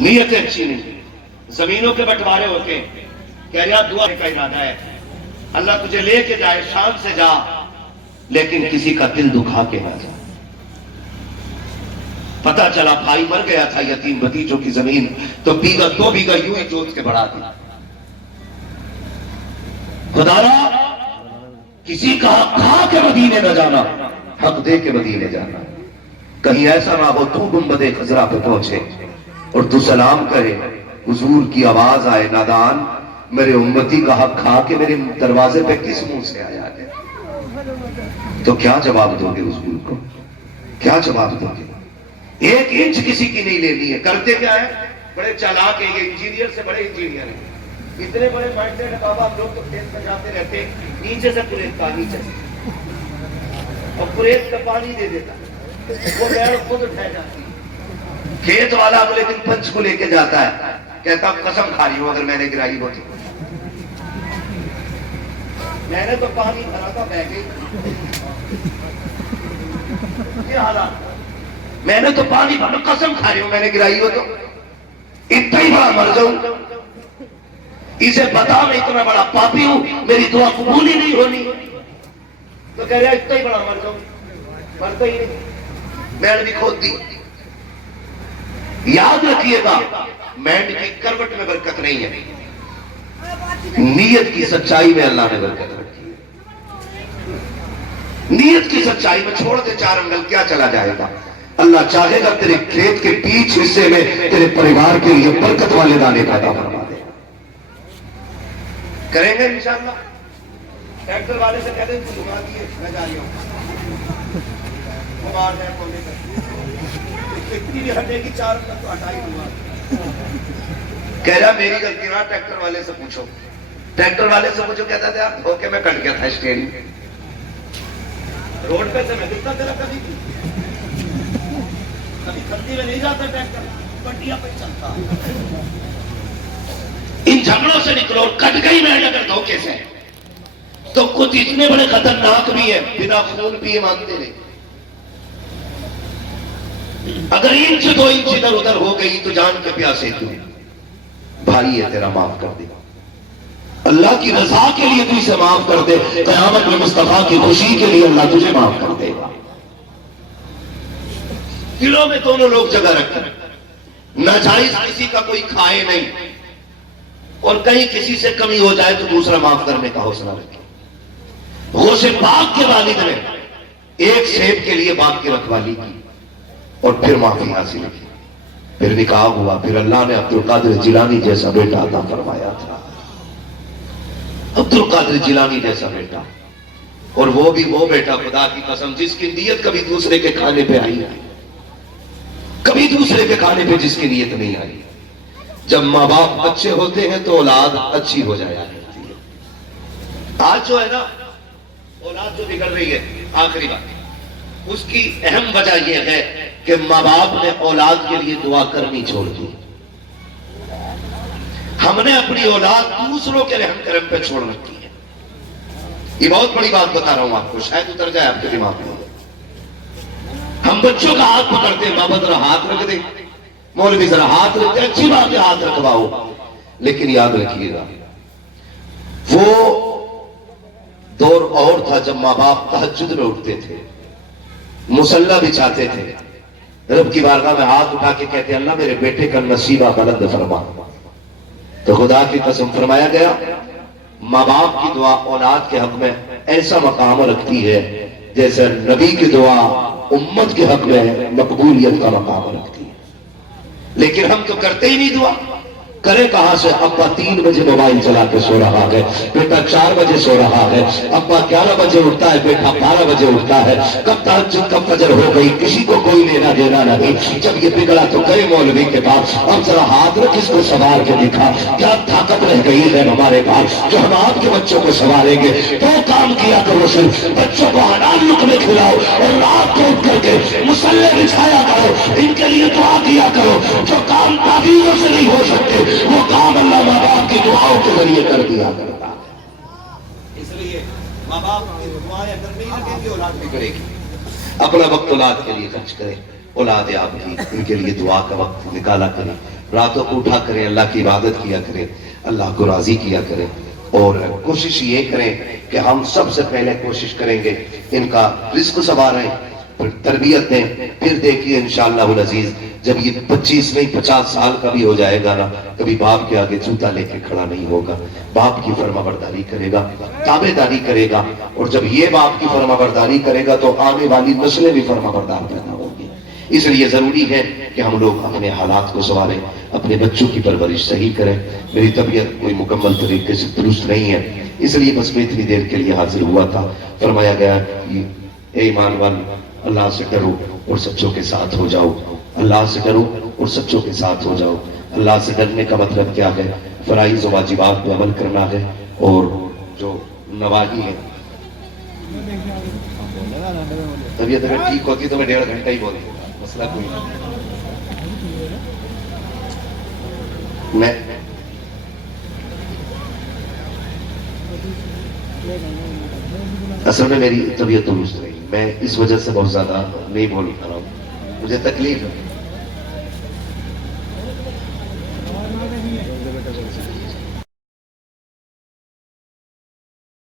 نیتیں اچھی نہیں، زمینوں کے بٹوارے ہوتے ہیں، کہہ رہا دعا کا ارادہ ہے، اللہ تجھے لے کے جائے، شام سے جا، لیکن کسی کا دل دکھا کے نہ جا۔ پتا چلا بھائی مر گیا تھا، یتیم بھتیجوں کی زمین تو بیگا دو بیگا یوں ہی جوت کے بڑھا دی۔ خدارا کسی کا حق کھا کے مدینے نہ جانا، حق دے کے مدینے جانا۔ کہیں ایسا نہ ہو تو گنبد خضرا پہ پہنچے اور تو سلام کرے، حضور کی آواز آئے، نادان میرے امتی کا حق کھا کے میرے دروازے پہ کس منہ سے آیا ہے؟ تو کیا جواب دو گے حضور کو؟ کیا جواب دو گے؟ ایک انچ کسی کی نہیں لینی ہے۔ کرتے کیا ہے؟ بڑے چالاک ہیں یہ، انجینئر سے بڑے انجینئر ہیں، اتنے بڑے مائنڈیڈ ہیں بابا، ہم لوگ تو کھیت میں جاتے رہتے نیچے سے پریت کا، نیچے سے، اور پریت کا پانی دے دیتا، وہ بیڑ خود اٹھائے جاتی۔ کھیت والا اگلے دن پنچ کو لے کے جاتا ہے، کہتا قسم کھا رہی ہوں اگر میں نے گرائی ہو تو میں نے تو پانی بھرا تھا بہ گئی، یہ حالات، میں نے تو پانی بھرا، قسم کھا رہی ہوں میں نے گرائی ہو تو اتنا ہی بڑا مر جاؤں، اسے بتا میں اتنا بڑا پاپی ہوں، میری دعا قبول ہی نہیں ہونی، تو کہہ رہا اتنا ہی بڑا مر جاؤں، مرتا ہی نہیں، مینڈ بھی کھود دی۔ یاد رکھیے گا مینڈ کی کروٹ میں برکت نہیں ہے، نیت کی سچائی میں اللہ نے برکت رکھی ہے۔ نیت کی سچائی میں چھوڑ دے چار انگل، کیا چلا جائے گا؟ اللہ چاہے گا تیرے کھیت کے بیچ حصے میں تیرے پریوار کے لیے برکت والے دانے پیدا فرما دے۔ کریں گے انشاءاللہ؟ ٹریکٹر والے سے کہہ دیں تو دکھا دیے میں جا رہی ہوں، وہ باہر جائے کونے پر اتنی بھی ہٹے گی چار انگل تو ہٹائی دوں۔ کہہ رہا میری غلطی نہ، ٹریکٹر والے سے پوچھو، ٹریکٹر والے سے پوچھو، کہتا تھا دھوکے میں کٹ گیا تھا اسٹیئرنگ، روڈ پہ سے میں دکھتا تیرا کبھی کھلتی میں نہیں جاتا ٹریکٹر، پٹیا پہ چلتا۔ ان جھگڑوں سے نکلو، کٹ گئی میں اگر دھوکے سے تو کچھ اتنے بڑے خطرناک بھی ہیں، بنا خون پیے مانتے نہیں۔ اگر انچ دو انچ ادھر ادھر ہو گئی تو جان کے پیاسے کیوں؟ بھائی ہے تیرا، معاف کر دے، اللہ کی رضا کے لیے تو اسے معاف کر دے، قیامت میں مصطفیٰ کی خوشی کے لیے اللہ تجھے معاف کر دے گا۔ دلوں میں دونوں لوگ جگہ رکھیں، ناجائز کسی کا کوئی کھائے نہیں، اور کہیں کسی سے کمی ہو جائے تو دوسرا معاف کرنے کا حوصلہ رکھے۔ غوث پاک کے والد نے ایک سیب کے لیے باغ کی رکھوالی کی اور پھر معافی حاصل کی، پھر نکاح ہوا، پھر اللہ نے عبد القادر جیلانی جیسا بیٹا عطا فرمایا تھا، عبد القادر جیلانی جیسا بیٹا، اور وہ بھی وہ بیٹا خدا کی قسم جس کی نیت کبھی دوسرے کے کھانے پہ آئی ہے، کبھی دوسرے کے کھانے پہ جس کی نیت نہیں آئی۔ جب ماں باپ اچھے ہوتے ہیں تو اولاد اچھی ہو جایا کرتی ہے۔ آج جو ہے نا اولاد جو بگڑ رہی ہے، آخری بات، اس کی اہم وجہ یہ ہے کہ ماں باپ نے اولاد کے لیے دعا کرنی چھوڑ دی۔ ہم نے اپنی اولاد دوسروں کے رحم کرم پہ چھوڑ رکھی ہے۔ یہ بہت بڑی بات بتا رہا ہوں آپ کو، شاید اتر جائے آپ کے دماغ میں۔ ہم بچوں کا ہاتھ پکڑتے ہیں، بابا ذرا ہاتھ رکھ دے، مولوی ذرا ہاتھ رکھ دے، اچھی بات ہے ہاتھ رکھواؤ، لیکن یاد رکھیے گا وہ دور اور تھا جب ماں باپ تہجد میں اٹھتے تھے، مصلی بچھاتے تھے، رب کی بارگاہ میں ہاتھ اٹھا کے کہتے اللہ میرے بیٹے کا نصیبہ بلند فرما، تو خدا کی قسم فرمایا گیا ماں باپ کی دعا اولاد کے حق میں ایسا مقام رکھتی ہے جیسے نبی کی دعا امت کے حق میں مقبولیت کا مقام رکھتی ہے۔ لیکن ہم تو کرتے ہی نہیں دعا، کرے کہاں سے؟ ابا 3 بجے موبائل چلا کے سو رہا ہے، بیٹا 4 بجے سو رہا ہے، ابا 11 بجے اٹھتا ہے، بیٹا 12 بجے اٹھتا ہے، کب تہجد کب فجر ہو گئی، کسی کو کوئی لینا دینا نہیں۔ جب یہ بگڑا تو گئے مولوی کے پاس، اب ذرا ہاتھ رکھ اس کو سوار کے دکھا، کیا طاقت رہ گئی ہے ہمارے پاس جو ہم آپ کے بچوں کو سواریں گے؟ دو کام کیا کرو، صرف بچوں کو حلال لقمے کھلاؤ اور رات کو اٹھ کر کے مصلی بچھایا کرو، ان کے لیے دعا کیا کرو۔ جو کام تعبیروں سے نہیں ہو سکتے وہ کام اللہ ماں باپ کی دعاؤں کے ذریعے کر دیا کرتا ہے۔ اس لیے ماں باپ کی دعائیں اگر نہیں لگیں گی اولاد بگڑے گی۔ اپنا وقت اولاد کے لیے خرچ کرے، اولاد آپ کی ان کے لیے دعا کا وقت نکالا کرے۔ راتوں کو اٹھا کریں، اللہ کی عبادت کیا کریں، اللہ کو راضی کیا کریں، اور کوشش یہ کریں کہ ہم سب سے پہلے کوشش کریں گے ان کا رزق سنواریں، پھر تربیت دیں، پھر دیکھیے انشاءاللہ العزیز جب یہ 25 نہیں 50 سال کا بھی ہو جائے گا نا، کبھی باپ کے آگے جوتا لے کے کھڑا نہیں ہوگا، باپ کی فرما برداری کرے گا، تابع داری کرے گا، اور جب یہ باپ کی فرما برداری کرے گا تو آنے والی نسلیں بھی فرما بردار پیدا ہوگی۔ اس لیے ضروری ہے کہ ہم لوگ اپنے حالات کو سنواریں، اپنے بچوں کی پرورش صحیح کریں۔ میری طبیعت کوئی مکمل طریقے سے درست نہیں ہے، اس لیے بس میں اتنی دیر کے لیے حاضر ہوا تھا۔ فرمایا گیا کہ اے ایمان والو، اللہ سے ڈرو اور سچوں کے ساتھ ہو جاؤ، اللہ سے ڈرو اور سچوں کے ساتھ ہو جاؤ۔ اللہ سے ڈرنے کا مطلب کیا ہے؟ فرائض و واجبات پہ عمل کرنا ہے، اور جو نواہی ہے، طبیعت اگر ٹھیک ہوتی تو میں 1.5 گھنٹہ ہی بولوں، مسئلہ کوئی نہیں۔ میں اصل میں میری طبیعت درست نہیں، میں اس وجہ سے بہت زیادہ نہیں بول پا رہا ہوں، مجھے تکلیف ہے۔